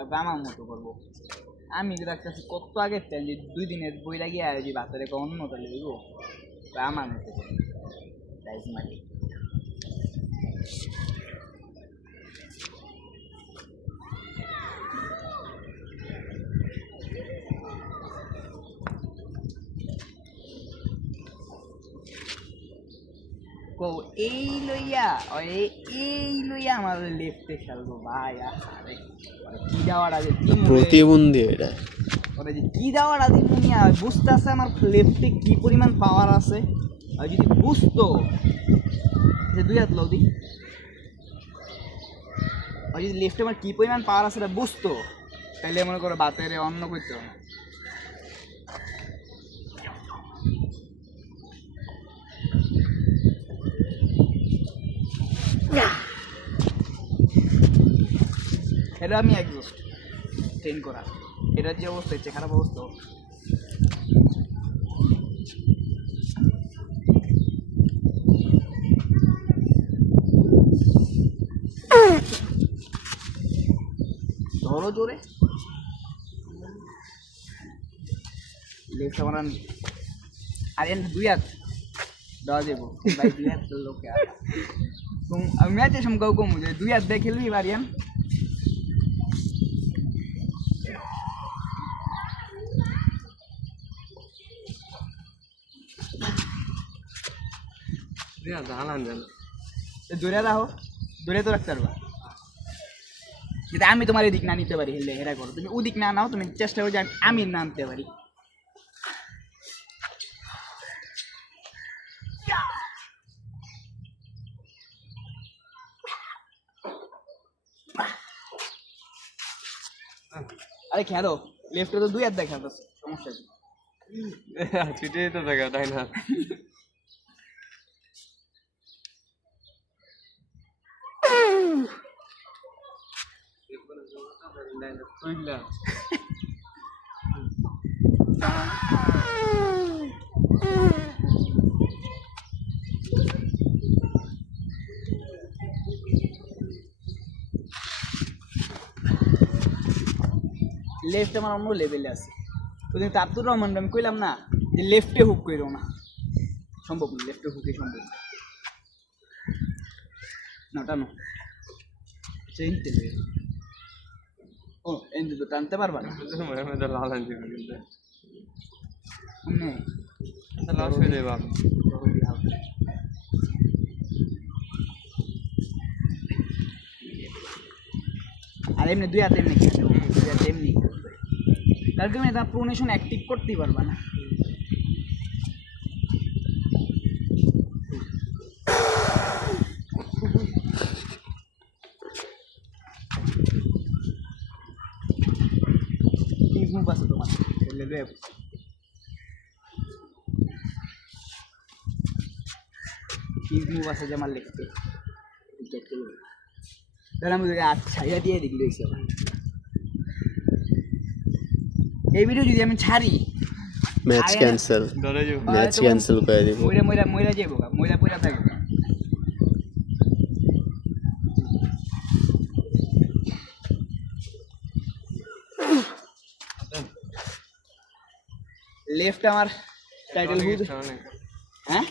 আমার মতো করবো আমি রাখতেছি কত আগের টাইম যে 2 দিনের বইটা গিয়ে যে বাচ্চারে অন্য তাহলে দিব আমার মতো করবো রাইস মারি এই লইয়া আমার লেফটে খেলবো ভাই আরে কি যাওয়ার আগে প্রতিবন্ধী এটা ওরা যে কি যাওয়ার আগে মুনিয়া বুঝতে আছে আমার লেফটে কি পরিমাণ পাওয়ার আছে আর যদি বুঝতো যে 2 হাত লদি আর যদি লেফটে আমার কি পরিমাণ পাওয়ার আছে এটা বুঝতো তাহলে মনে করো বাতেরে অন্য করতো না এটা আমি এক্সস্ট ট্রেন করা এটার যে অবস্থা হচ্ছে খারাপ অবস্থা ধরো জোরে লেফট আমার আর এন 2 হাত দেওয়া যাবো ভাই 2 হাত লোকে আমি ম্যাচে সমকাও কম 2 হাত দিয়ে খেলবি বারিয়ান দূরে রাখো দূরে তো রাখতে পারবা যদি আমি তোমার এদিক না নিতে পারি হেলে হেরা করো তুমি ওদিক না নাও তুমি চেষ্টা করো যে আমি না আনতে পারি আরে খেলো লেফটে তো 2 হাত দেখা যাচ্ছে সমস্যা কি ছুটে তো দেখা তাই না লেফট আমার অন্য লেভেলে আছে ওই আব্দুর রহমান আমি কইলাম না যে লেফটে হুক করো না সম্ভব না লেফটে হুকে সম্ভব না টানো চেনতে ও এন্ড তো টানতে পারবা না লাল আনছি কিন্তু লাল হয়ে যাবে আর এমনি 2 হাতে এমনি খেলতে 2 হাতে এমনি তার তুমি এটা প্রোনেশন অ্যাক্টিভ করতেই পারবা না কি মুভ আছে তোমার লেভে কি মুভ আছে যে আমার লিখতে তাহলে আমি আচ্ছা এটা দিয়ে দেখলে এই ভিডিও যদি আমি ছাড়ি ম্যাচ ক্যান্সেল করে দিব মইরা যাবো মইরা পয়রা থাকবে লেফট আমার টাইটেল হুড হ্যাঁ